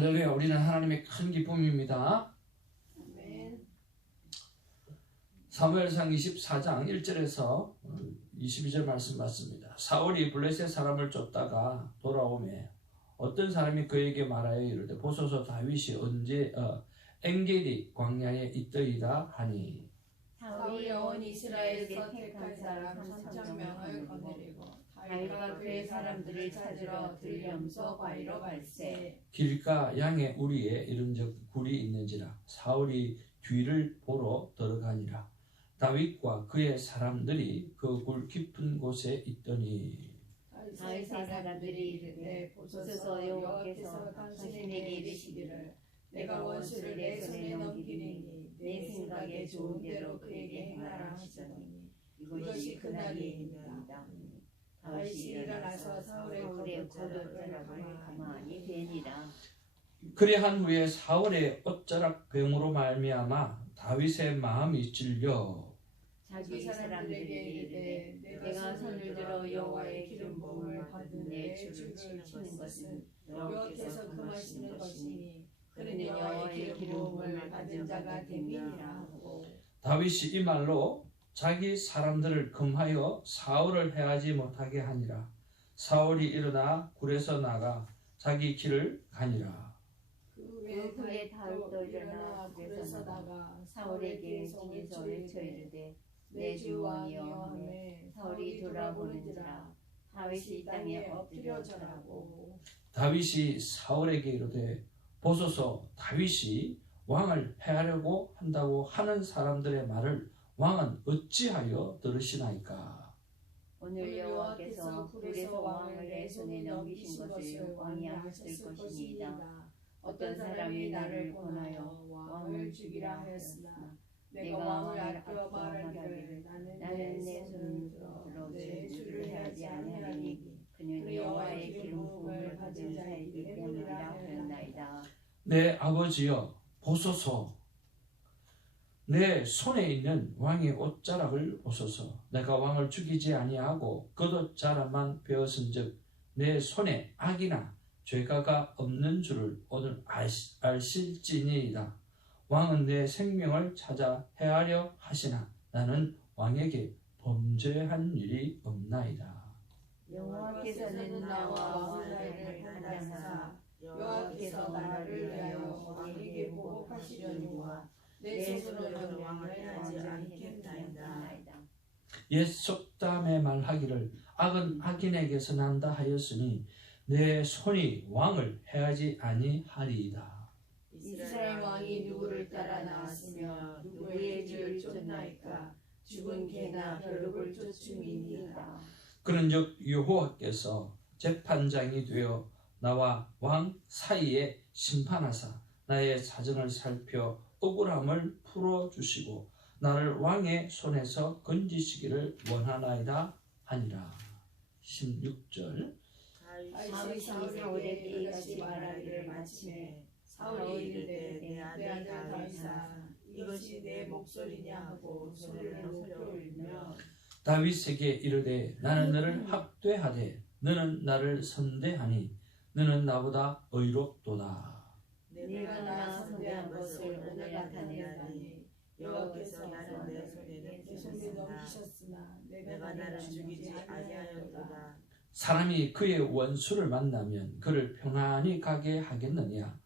할렐루야. 우리는 하나님의 큰 기쁨입니다. 아멘. 사무엘상 24장 1절에서 22절 말씀 맞습니다. 사울이 블레셋 사람을 쫓다가 돌아오매 어떤 사람이 그에게 말하여 이르되 보소서 다윗이 언제 엔게디 광야에 있더이다 하니 사울이 온 이스라엘에서 택한 사람 3,000명을 거느리고 다윗과 그의 사람들을 찾으러 들염소 바위로 갈새. 길가 양의 우리에 이른적 굴이 있는지라 사울이 뒤를 보러 들어가니라. 다윗과 그의 사람들이 그 굴 깊은 곳에 있더니 다윗의 사람들이 이르되 보소서 여호와께서 당신에게 이르시기를 내가 원수를 내 손에 넘기리니 내 생각에 좋은 대로 그에게 행하라 하시더니 이것이 그날이니이다. 다윗이 일어나서 사울의 겉옷자락을 가만히 베니라. 그리한 후에 사울의 옷자락 병으로 말미암아 다윗의 마음이 찔려 자기 사람들에게 이르되 내가 손을 들어 여호와의 기름 부음을 받은 내 줄을 치는 것은 여호와께서 금하시는 것이니 그는 여호와의 기름 부음을 받은 자가 됨이니라 하고. 다윗이 이 말로 자기 사람들을 금하여 사울을 해하지 못하게 하니라. 사울이 일어나 굴에서 나가 자기 길을 가니라. 그 후에 다윗도 일어나 굴에서 나가 사울에게 뒤에서 외쳐 이르되 내 주 왕이여 하매 사울이 돌아보는지라. 다윗이 땅에 엎드려 절하고 다윗이 사울에게 이르되 보소서 다윗이 왕을 해하려고 한다고 하는 사람들의 말을 왕은 어찌하여 들으시나이까. 오늘 여호와께서 굴에서 왕을 내 손에 넘기신 것을 왕이 하셨을 것이니이다. 어떤 사람이 나를 권하여 왕을 죽이라 하였으나 내가 왕을 아껴 말하기를 나는 내 손을 들어 내 주를 해하지 아니하리니 그는 여호와의 기름 부음을 받은 자이기 때문이라 하였나이다. 내 아버지여 보소서 내 손에 있는 왕의 옷자락을 보소서. 내가 왕을 죽이지 아니하고 겉옷자락만 베었은즉 내 손에 악이나 죄가가 없는 줄을 오늘 아실지니이다. 왕은 내 생명을 찾아 해하려 하시나 나는 왕에게 범죄한 일이 없나이다. 여호와께서는 나와 왕을 판단하사 여호와께서 나를 위하여 왕에게 보복하시려니와 내 손으로는 왕을 하지 않겠나이다. 옛 속담에 말하기를 악은 악인에게서 난다 하였으니 내 손이 왕을 해하지 아니하리이다. 이스라엘 왕이 누구를 따라 나왔으며 누구의 뒤를 쫓나이까. 죽은 개나 벼룩을 쫓음이니이다. 그런즉 여호와께서 재판장이 되어 나와 왕 사이에 심판하사 나의 사정을 살펴 억울함을 풀어주시고 나를 왕의 손에서 건지시기를 원하나이다 하니라. 16절. 다윗이 사울에게 이같이 말하기를 마침에 사울이 이르되 내 아들 다윗아 이것이 내 목소리냐 하고 소리를 높여 울며 다윗에게 이르되 나는 너를 학대하되 너는 나를 선대하니 너는 나보다 의롭도다. 내가 나 선대한 것을 오늘 나타내다니 여호와께서 나를 내 손에 넘기셨으나 내가 나를 죽이지 아니하였도다. 사람이 그의 원수를 만나면 그를 평안히 가게 하겠느냐.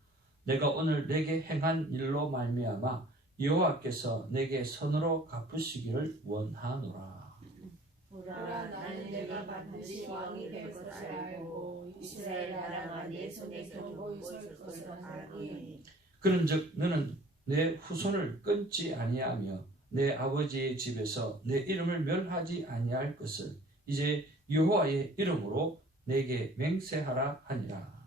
내가 오늘 내게 행한 일로 말미암아 여호와께서 내게 선으로 갚으시기를 원하노라. 보라 나는 내가 반드시 왕이 될 것을 알고 이스라엘 나라가 내 손에 견고히 설 것을 아니. 그런즉 너는 내 후손을 끊지 아니하며 내 아버지의 집에서 내 이름을 멸하지 아니할 것을 이제 여호와의 이름으로 내게 맹세하라 하니라.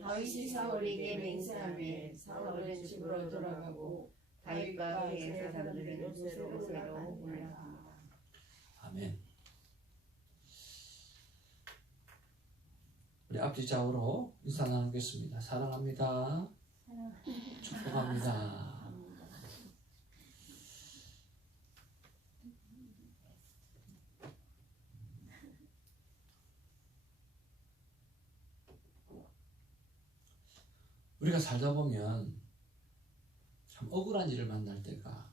다윗이 사울에게 맹세하며 사울은 집으로 돌아가고 다윗과 그의 사람들은 요새로 올라가니라. 아멘. 우리 앞뒤 좌우로 인사 나누겠습니다. 사랑합니다. 축복합니다. 우리가 살다 보면 참 억울한 일을 만날 때가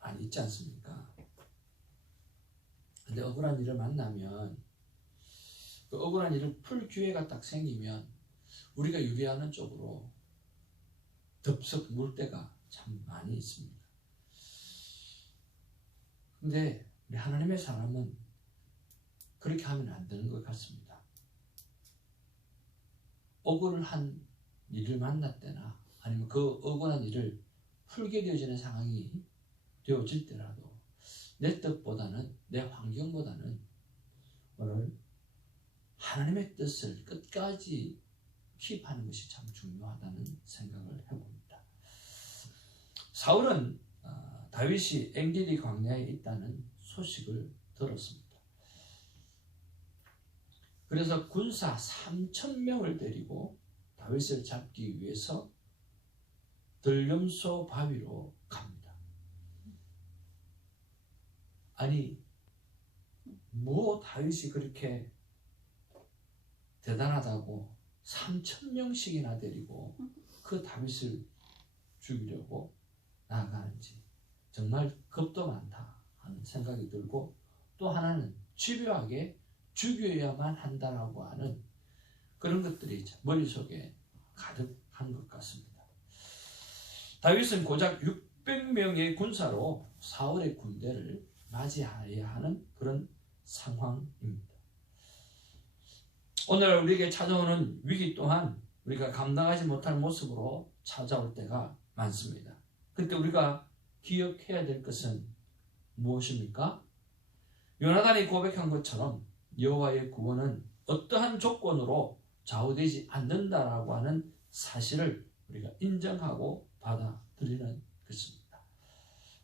많이 있지 않습니까? 근데 억울한 일을 만나면 그 억울한 일을 풀 기회가 딱 생기면 우리가 유리하는 쪽으로 덥석 물 때가 참 많이 있습니다. 근데 우리 하나님의 사람은 그렇게 하면 안 되는 것 같습니다. 억울한 일을 만날 때나 아니면 그 억울한 일을 풀게 되어지는 상황이 되어질 때라도 내 뜻보다는 내 환경보다는 오늘 하나님의 뜻을 끝까지 킵하는 것이 참 중요하다는 생각을 해봅니다. 사울은 다윗이 엔게디 광야에 있다는 소식을 들었습니다. 그래서 군사 3,000명을 데리고 다윗을 잡기 위해서 들염소 바위로 갑니다. 아니, 뭐 다윗이 그렇게 대단하다고 3,000명씩이나 데리고 그 다윗을 죽이려고 나아가는지 정말 겁도 많다 하는 생각이 들고, 또 하나는 집요하게 죽여야만 한다라고 하는 그런 것들이 머릿속에 가득한 것 같습니다. 다윗은 고작 600명의 군사로 사울의 군대를 맞이해야 하는 그런 상황입니다. 오늘 우리에게 찾아오는 위기 또한 우리가 감당하지 못할 모습으로 찾아올 때가 많습니다. 그때 우리가 기억해야 될 것은 무엇입니까? 요나단이 고백한 것처럼 여호와의 구원은 어떠한 조건으로 좌우되지 않는다라고 하는 사실을 우리가 인정하고 받아들이는 것입니다.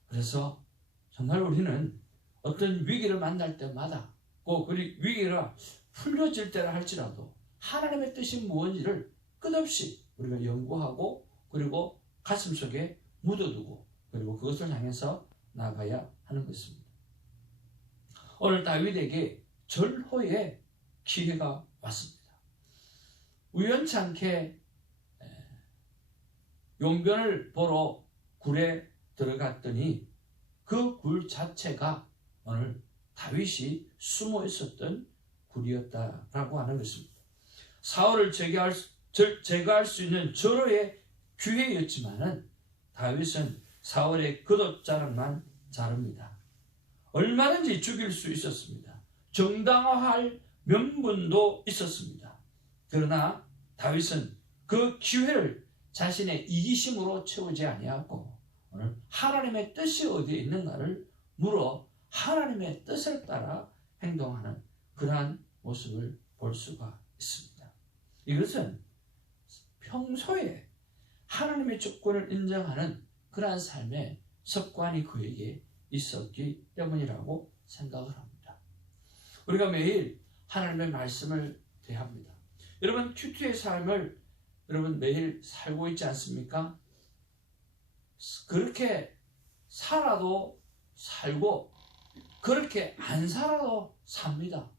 그래서 정말 우리는 어떤 위기를 만날 때마다 꼭 우리 위기가 풀려질 때라 할지라도 하나님의 뜻이 무엇인지를 끝없이 우리가 연구하고 그리고 가슴속에 묻어두고 그리고 그것을 향해서 나가야 하는 것입니다. 오늘 다윗에게 절호의 기회가 왔습니다. 우연치 않게 용변을 보러 굴에 들어갔더니 그 굴 자체가 오늘 다윗이 숨어 있었던 굴이었다라고 하는 것입니다. 사울을 제거할 수 있는 절호의 기회였지만은 다윗은 사울의 겉옷자락만 자릅니다. 얼마든지 죽일 수 있었습니다. 정당화할 명분도 있었습니다. 그러나 다윗은 그 기회를 자신의 이기심으로 채우지 아니하고 오늘 하나님의 뜻이 어디에 있는가를 물어 하나님의 뜻을 따라 행동하는 그러한 모습을 볼 수가 있습니다. 이것은 평소에 하나님의 주권을 인정하는 그러한 삶의 습관이 그에게 있었기 때문이라고 생각을 합니다. 우리가 매일 하나님의 말씀을 대합니다. 여러분, 큐티의 삶을 여러분 매일 살고 있지 않습니까? 그렇게 살아도 살고 그렇게 안 살아도 삽니다.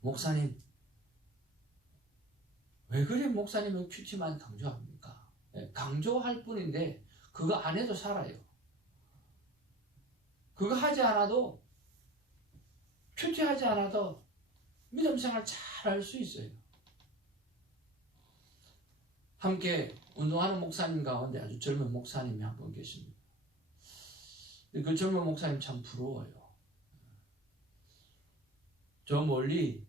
목사님, 왜 그래 목사님은 큐티만 강조합니까? 강조할 뿐인데 그거 안 해도 살아요. 그거 하지 않아도, 큐티 하지 않아도 믿음 생활 잘 할 수 있어요. 함께 운동하는 목사님 가운데 아주 젊은 목사님이 한 분 계십니다. 그 젊은 목사님 참 부러워요. 저 멀리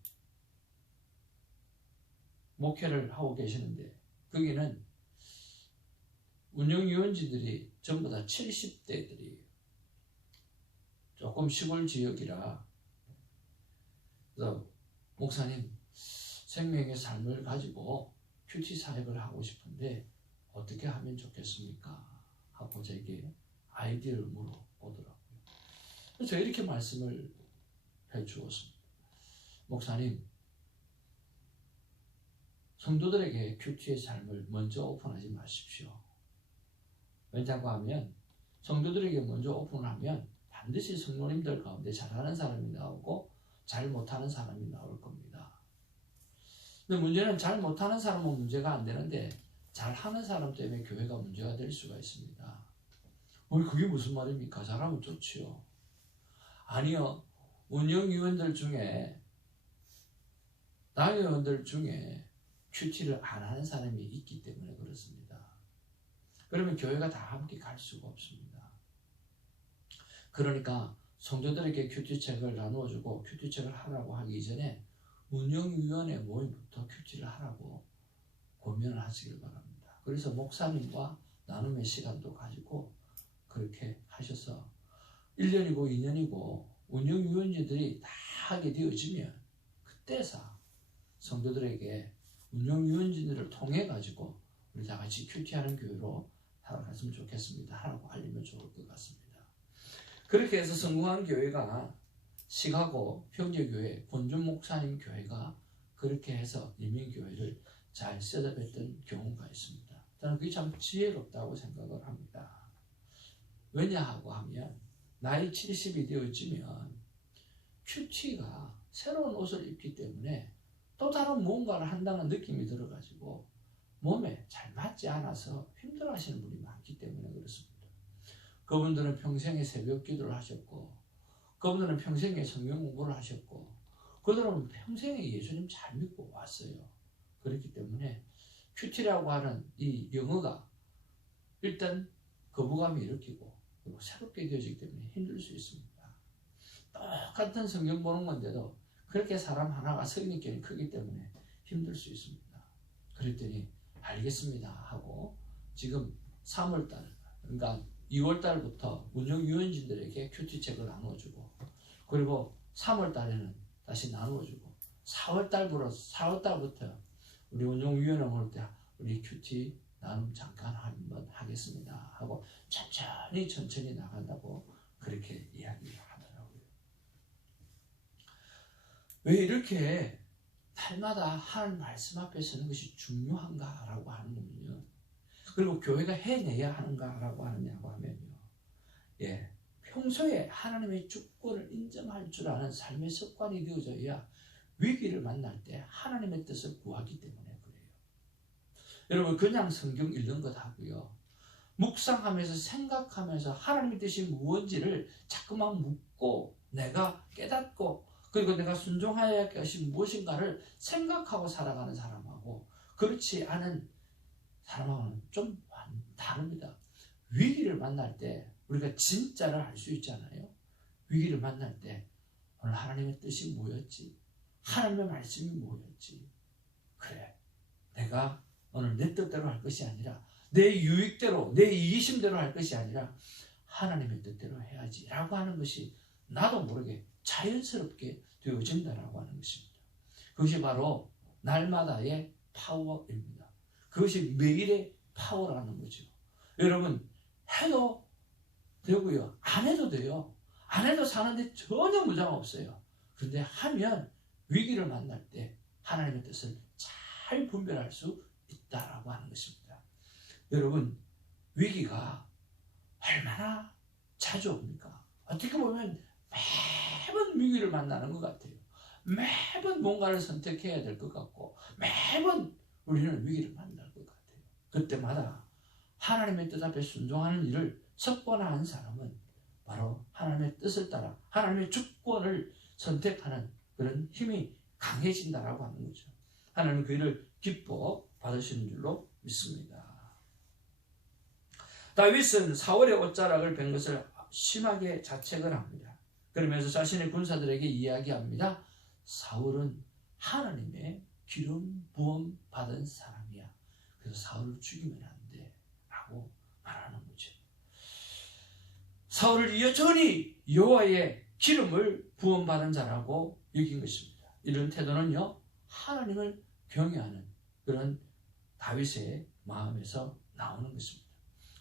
목회를 하고 계시는데 거기는 운영위원지들이 전부 다 70대들이에요. 조금 시골 지역이라. 그래서 목사님, 생명의 삶을 가지고 큐티 사역을 하고 싶은데 어떻게 하면 좋겠습니까? 하고 제게 아이디어를 물어보더라고요. 그래서 제가 이렇게 말씀을 해주었습니다. 목사님, 성도들에게 큐티의 삶을 먼저 오픈하지 마십시오. 왜냐고 하면 성도들에게 먼저 오픈하면 반드시 성도님들 가운데 잘하는 사람이 나오고 잘 못하는 사람이 나올 겁니다. 근데 문제는 잘 못하는 사람은 문제가 안 되는데 잘하는 사람 때문에 교회가 문제가 될 수가 있습니다. 그게 무슨 말입니까? 잘하면 좋지요. 아니요. 운영위원들 중에 당회원들 중에 큐티를 안 하는 사람이 있기 때문에 그렇습니다. 그러면 교회가 다 함께 갈 수가 없습니다. 그러니까 성도들에게 큐티책을 나누어주고 큐티책을 하라고 하기 이전에 운영위원회 모임부터 큐티를 하라고 고민을 하시길 바랍니다. 그래서 목사님과 나눔의 시간도 가지고 그렇게 하셔서 1년이고 2년이고 운영위원들이 다 하게 되어지면 그때서 성도들에게 운영위원진들을 통해 가지고 우리 다 같이 큐티하는 교회로 살아갔으면 좋겠습니다 하라고 알리면 좋을 것 같습니다. 그렇게 해서 성공한 교회가 시카고 형제교회 권준 목사님 교회가 그렇게 해서 이민교회를 잘 셋업했던 경우가 있습니다. 저는 그게 참 지혜롭다고 생각을 합니다. 왜냐하고 하면 나이 70이 되어지면 큐티가 새로운 옷을 입기 때문에 또 다른 뭔가를 한다는 느낌이 들어가지고 몸에 잘 맞지 않아서 힘들어하시는 분이 많기 때문에 그렇습니다. 그분들은 평생에 새벽 기도를 하셨고 그분들은 평생에 성경 공부를 하셨고 그들은 평생에 예수님 잘 믿고 왔어요. 그렇기 때문에 큐티라고 하는 이 영어가 일단 거부감이 일으키고 그리고 새롭게 되어지기 때문에 힘들 수 있습니다. 똑같은 성경 보는 건데도 그렇게 사람 하나가 선입견이 크기 때문에 힘들 수 있습니다. 그랬더니 알겠습니다 하고 지금 3월달 그러니까 2월달부터 운영위원진들에게 큐티책을 나눠주고 그리고 3월달에는 다시 나눠주고 4월달부터 우리 운영위원회 올 때 우리 큐티 나눔 잠깐 한번 하겠습니다 하고 천천히 나간다고 그렇게 이야기를 하더라고요. 왜 이렇게 날마다 하나님 말씀 앞에 서는 것이 중요한가라고 하는 거는요. 그리고 교회가 해내야 하는가라고 하느냐고 하면요. 평소에 하나님의 주권을 인정할 줄 아는 삶의 습관이 되어져야 위기를 만날 때 하나님의 뜻을 구하기 때문에 그래요. 여러분 그냥 성경 읽는 것 하고요. 묵상하면서 생각하면서 하나님의 뜻이 무엇인지를 자꾸만 묻고 내가 깨닫고 그리고 내가 순종해야 할 것이 무엇인가를 생각하고 살아가는 사람하고 그렇지 않은 사람하고는 좀 다릅니다. 위기를 만날 때 우리가 진짜를 알 수 있잖아요. 위기를 만날 때 오늘 하나님의 뜻이 뭐였지? 하나님의 말씀이 뭐였지? 그래, 내가 오늘 내 뜻대로 할 것이 아니라 내 유익대로 내 이기심대로 할 것이 아니라 하나님의 뜻대로 해야지 라고 하는 것이 나도 모르게 자연스럽게 되어진다라고 하는 것입니다. 그것이 바로 날마다의 파워입니다. 그것이 매일의 파워라는 거죠. 여러분 해도 되고요. 안 해도 돼요. 안 해도 사는데 전혀 무장 없어요. 그런데 하면 위기를 만날 때 하나님의 뜻을 잘 분별할 수 있다라고 하는 것입니다. 여러분 위기가 얼마나 자주 옵니까? 어떻게 보면 매번 위기를 만나는 것 같아요. 매번 뭔가를 선택해야 될 것 같고 매번 우리는 위기를 만날 것 같아요. 그때마다 하나님의 뜻 앞에 순종하는 일을 섭관한 사람은 바로 하나님의 뜻을 따라 하나님의 주권을 선택하는 그런 힘이 강해진다라고 하는 거죠. 하나님은 그 일을 기뻐 받으시는 줄로 믿습니다. 다윗은 사울의 옷자락을 뺀 것을 심하게 자책을 합니다. 그러면서 자신의 군사들에게 이야기합니다. 사울은 하나님의 기름 부음 받은 사람이야. 그래서 사울을 죽이면 안 돼 라고 말하는 거죠. 사울을 여전히 여호와의 기름을 부음 받은 자라고 여긴 것입니다. 이런 태도는요 하나님을 경외하는 그런 다윗의 마음에서 나오는 것입니다.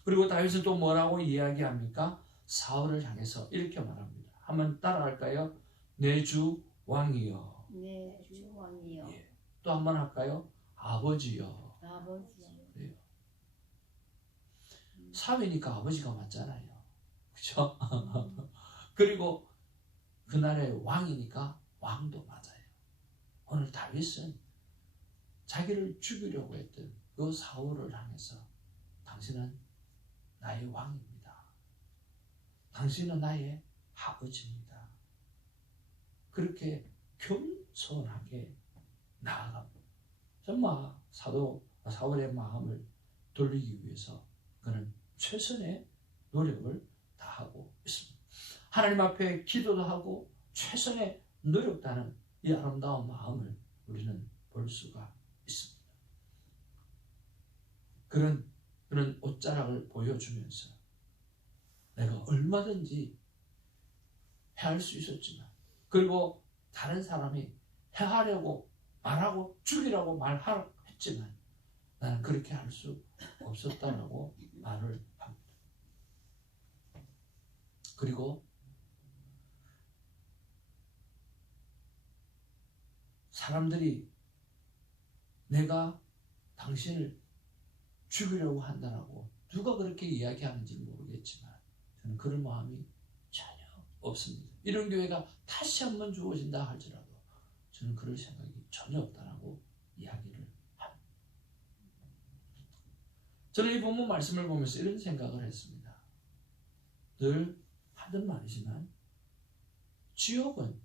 그리고 다윗은 또 뭐라고 이야기합니까? 사울을 향해서 이렇게 말합니다. 한번 따라할까요? 내 주 왕이여. 내 주 왕이여. 또 한번 할까요? 아버지여. 아버지여. 그래요. 사위니까 아버지가 맞잖아요. 그렇죠? 그리고 그날의 왕이니까 왕도 맞아요. 오늘 다윗은 자기를 죽이려고 했던 그 사울을 향해서 당신은 나의 왕입니다. 당신은 나의 아버지입니다. 그렇게 겸손하게 나아갑니다. 정말 사울의 마음을 돌리기 위해서 그는 최선의 노력을 다하고 있습니다. 하나님 앞에 기도도 하고 최선의 노력다는 이 아름다운 마음을 우리는 볼 수가 있습니다. 그런 옷자락을 보여주면서 내가 얼마든지 해할 수 있었지만, 그리고 다른 사람이 해하려고 말하고 죽이라고 말했지만 나는 그렇게 할 수 없었다라고 말을 합니다. 그리고 사람들이 내가 당신을 죽이려고 한다라고 누가 그렇게 이야기하는지 모르겠지만 저는 그런 마음이 전혀 없습니다. 이런 교회가 다시 한번 주어진다 할지라도 저는 그럴 생각이 전혀 없다라고 이야기를 합니다. 저는 이 본문 말씀을 보면서 이런 생각을 했습니다. 늘 하던 말이지만 지옥은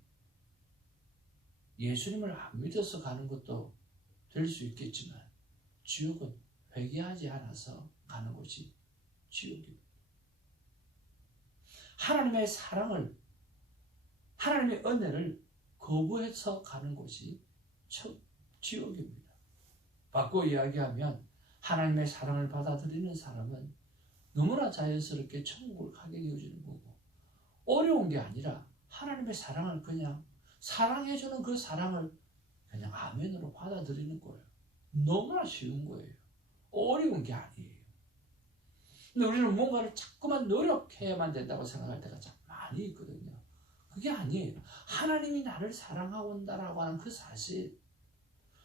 예수님을 안 믿어서 가는 것도 될 수 있겠지만 지옥은 회개하지 않아서 가는 곳이 지옥입니다. 하나님의 사랑을, 하나님의 은혜를 거부해서 가는 곳이 지옥입니다. 바꿔 이야기하면 하나님의 사랑을 받아들이는 사람은 너무나 자연스럽게 천국을 가게 되어지는 거고, 어려운 게 아니라 하나님의 사랑을 그냥 사랑해주는 그 사랑을 그냥 아멘으로 받아들이는 거예요. 너무나 쉬운 거예요. 어려운 게 아니에요. 근데 우리는 뭔가를 자꾸만 노력해야만 된다고 생각할 때가 참 많이 있거든요. 그게 아니에요. 하나님이 나를 사랑하고 온다라고 하는 그 사실,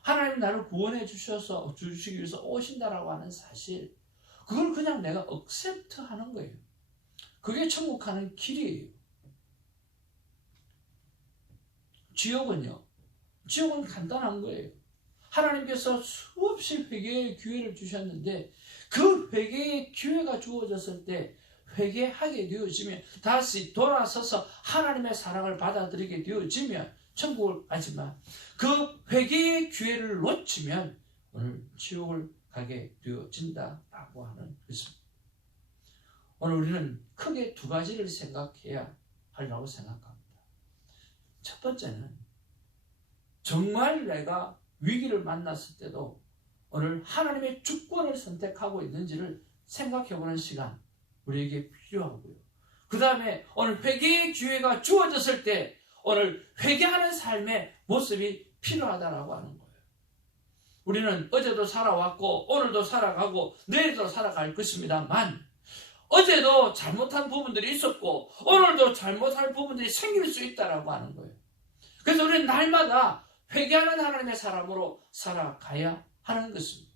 하나님이 나를 구원해 주시기 위해서 오신다라고 하는 사실, 그걸 그냥 내가 억셉트 하는 거예요. 그게 천국 가는 길이에요. 지옥은 간단한 거예요. 하나님께서 수없이 회개의 기회를 주셨는데 그 회개의 기회가 주어졌을 때 회개하게 되어지면, 다시 돌아서서 하나님의 사랑을 받아들이게 되어지면 천국을 가지만, 그 회개의 기회를 놓치면 오늘 지옥을 가게 되어진다라고 하는 것입니다. 오늘 우리는 크게 두 가지를 생각해야 하리라고 생각합니다. 첫 번째는 정말 내가 위기를 만났을 때도 오늘 하나님의 주권을 선택하고 있는지를 생각해보는 시간 우리에게 필요하고요. 그 다음에 오늘 회개의 기회가 주어졌을 때 오늘 회개하는 삶의 모습이 필요하다라고 하는 거예요. 우리는 어제도 살아왔고 오늘도 살아가고 내일도 살아갈 것입니다만, 어제도 잘못한 부분들이 있었고 오늘도 잘못할 부분들이 생길 수 있다라고 하는 거예요. 그래서 우리는 날마다 회개하는 하나님의 사람으로 살아가야 하는 것입니다.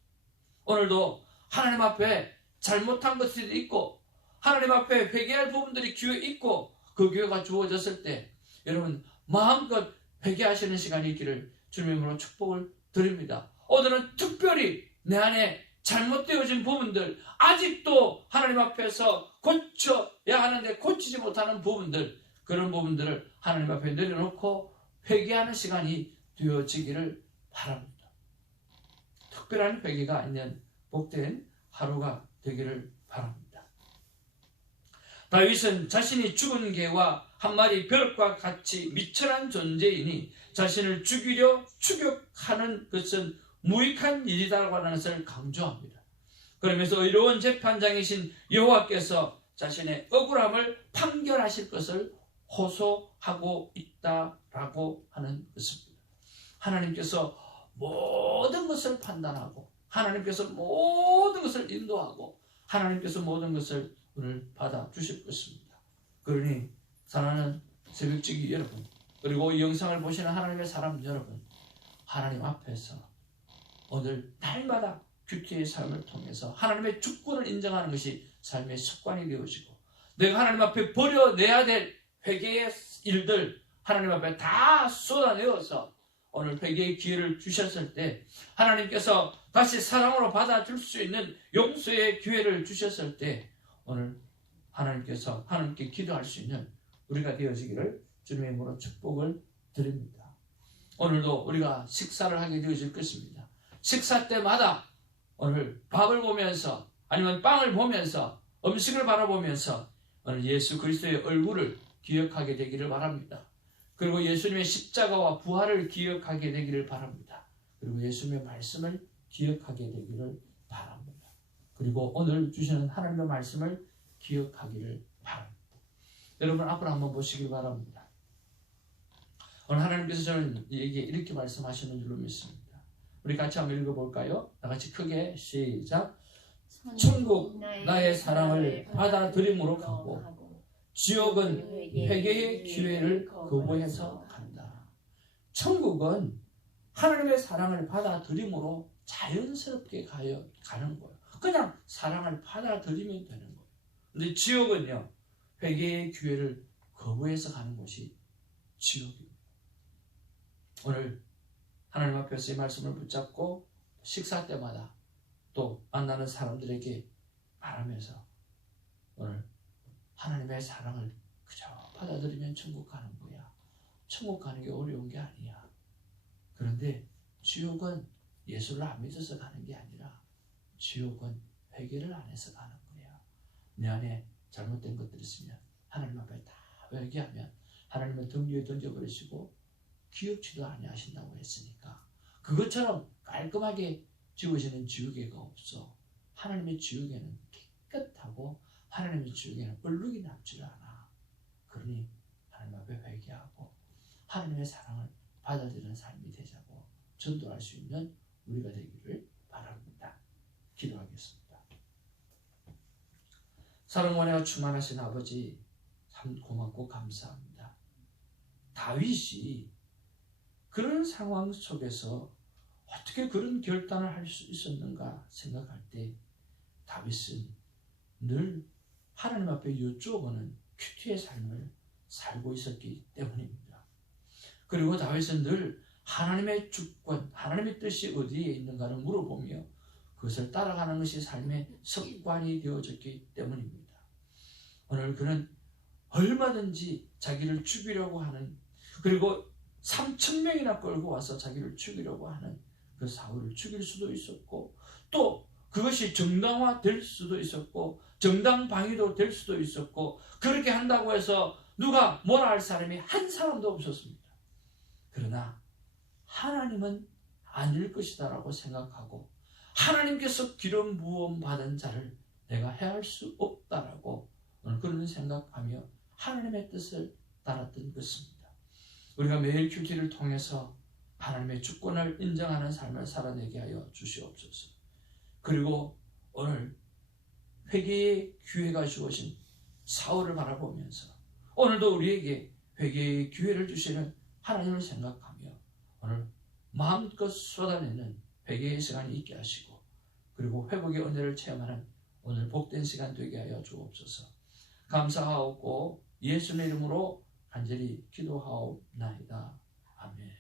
오늘도 하나님 앞에 잘못한 것들이 있고 하나님 앞에 회개할 부분들이 기회 있고, 그 기회가 주어졌을 때 여러분 마음껏 회개하시는 시간이 있기를 주님으로 축복을 드립니다. 오늘은 특별히 내 안에 잘못되어진 부분들, 아직도 하나님 앞에서 고쳐야 하는데 고치지 못하는 부분들, 그런 부분들을 하나님 앞에 내려놓고 회개하는 시간이 되어지기를 바랍니다. 특별한 회개가 있는 복된 하루가 되기를 바랍니다. 다윗은 자신이 죽은 개와 한 마리 벼룩과 같이 미천한 존재이니 자신을 죽이려 추격하는 것은 무익한 일이라고 하는 것을 강조합니다. 그러면서 의로운 재판장이신 여호와께서 자신의 억울함을 판결하실 것을 호소하고 있다라고 하는 것입니다. 하나님께서 모든 것을 판단하고 하나님께서 모든 것을 인도하고 하나님께서 모든 것을 오늘 받아주실 것입니다. 그러니 사랑하는 새벽지기 여러분, 그리고 이 영상을 보시는 하나님의 사람 여러분, 하나님 앞에서 오늘 날마다 큐티의 삶을 통해서 하나님의 주권을 인정하는 것이 삶의 습관이 되어지고, 내가 하나님 앞에 버려내야 될 회개의 일들 하나님 앞에 다 쏟아내어서 오늘 회개의 기회를 주셨을 때 하나님께서 다시 사랑으로 받아줄 수 있는 용서의 기회를 주셨을 때 오늘 하나님께서 하나님께 기도할 수 있는 우리가 되어지기를 주님의 이름으로 축복을 드립니다. 오늘도 우리가 식사를 하게 되어질 것입니다. 식사 때마다 오늘 밥을 보면서 아니면 빵을 보면서 음식을 바라보면서 오늘 예수 그리스도의 얼굴을 기억하게 되기를 바랍니다. 그리고 예수님의 십자가와 부활을 기억하게 되기를 바랍니다. 그리고 예수님의 말씀을 기억하게 되기를 바랍니다. 그리고 오늘 주시는 하나님의 말씀을 기억하기를 바랍니다. 여러분 앞으로 한번 보시기 바랍니다. 오늘 하나님께서 저에게 이렇게 말씀하시는 줄로 믿습니다. 우리 같이 한번 읽어볼까요? 다 같이 크게 시작. 천국 나의 사랑을 받아들임으로 가고 지옥은 회개의 기회를 거부해서 간다. 천국은 하나님의 사랑을 받아들임으로 자연스럽게 가는 거예요. 그냥 사랑을 받아들이면 되는 거예요. 근데 지옥은요, 회개의 기회를 거부해서 가는 곳이 지옥입니다. 오늘 하나님 앞에서 이 말씀을 붙잡고 식사 때마다 또 만나는 사람들에게 말하면서 오늘 하나님의 사랑을 그저 받아들이면 천국 가는 거야. 천국 가는 게 어려운 게 아니야. 그런데 지옥은 예수를 안 믿어서 가는 게 아니라 지옥은 회개를 안 해서 가는 거야. 내 안에 잘못된 것들이 있으면 하나님 앞에 다 회개하면 하나님은 등 위에 던져버리시고 기억지도 아니하신다고 했으니까 그것처럼 깔끔하게 지워지는 지우개가 없어. 하나님의 지우개는 깨끗하고 하나님의 지우개는 얼룩이 남지 않아. 그러니 하나님 앞에 회개하고 하나님의 사랑을 받아들이는 삶이 되자고 전도할 수 있는 우리가 되기를 바랍니다. 기도하겠습니다. 사랑원에 충만하신 아버지 참 고맙고 감사합니다. 다윗이 그런 상황 속에서 어떻게 그런 결단을 할 수 있었는가 생각할 때 다윗은 늘 하나님 앞에 여쭈어보는 큐티의 삶을 살고 있었기 때문입니다. 그리고 다윗은 늘 하나님의 주권, 하나님의 뜻이 어디에 있는가를 물어보며 그것을 따라가는 것이 삶의 습관이 되어졌기 때문입니다. 오늘 그는 얼마든지 자기를 죽이려고 하는, 그리고 3,000명이나 끌고 와서 자기를 죽이려고 하는 그 사울을 죽일 수도 있었고, 또 그것이 정당화될 수도 있었고 정당방위도 될 수도 있었고, 그렇게 한다고 해서 누가 뭐라 할 사람이 한 사람도 없었습니다. 그러나 하나님은 아닐 것이다 라고 생각하고 하나님께서 기름 부음 받은 자를 내가 해할 수 없다라고 오늘 그런 생각하며 하나님의 뜻을 따랐던 것입니다. 우리가 매일 큐티를 통해서 하나님의 주권을 인정하는 삶을 살아내게 하여 주시옵소서. 그리고 오늘 회개의 기회가 주어진 사울을 바라보면서 오늘도 우리에게 회개의 기회를 주시는 하나님을 생각하며 오늘 마음껏 쏟아내는 회개의 시간이 있게 하시고, 그리고 회복의 은혜를 체험하는 오늘 복된 시간 되게 하여 주옵소서. 감사하옵고 예수님의 이름으로 간절히 기도하옵나이다. 아멘.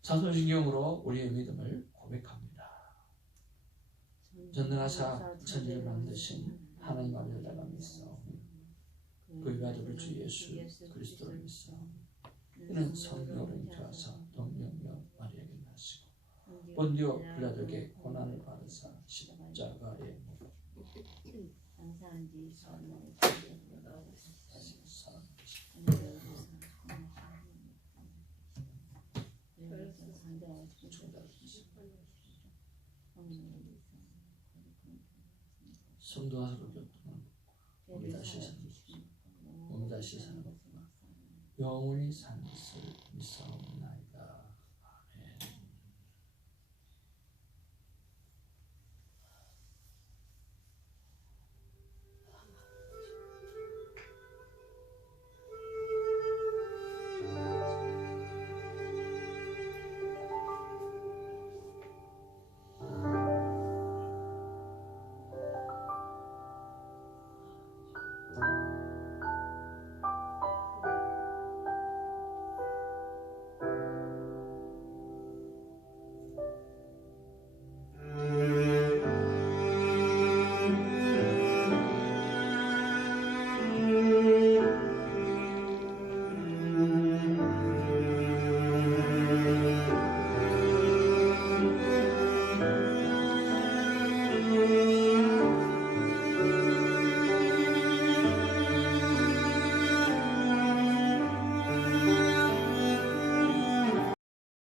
자손신경으로 우리의 믿음을 고백합니다. 전능하사 천지를 만드신 하나님 아버지를 믿사오니 그의 아들 주 예수 그리스도를 믿사오니 이는 성령으로 잉태하사 동명녀 마리아에게 나시고 본디오 빌라도에게 고난을 받으사 십자가에 못 성도하소로 교통은 몸이 다시 사는 영원히 사는 것을 믿사옵나이다.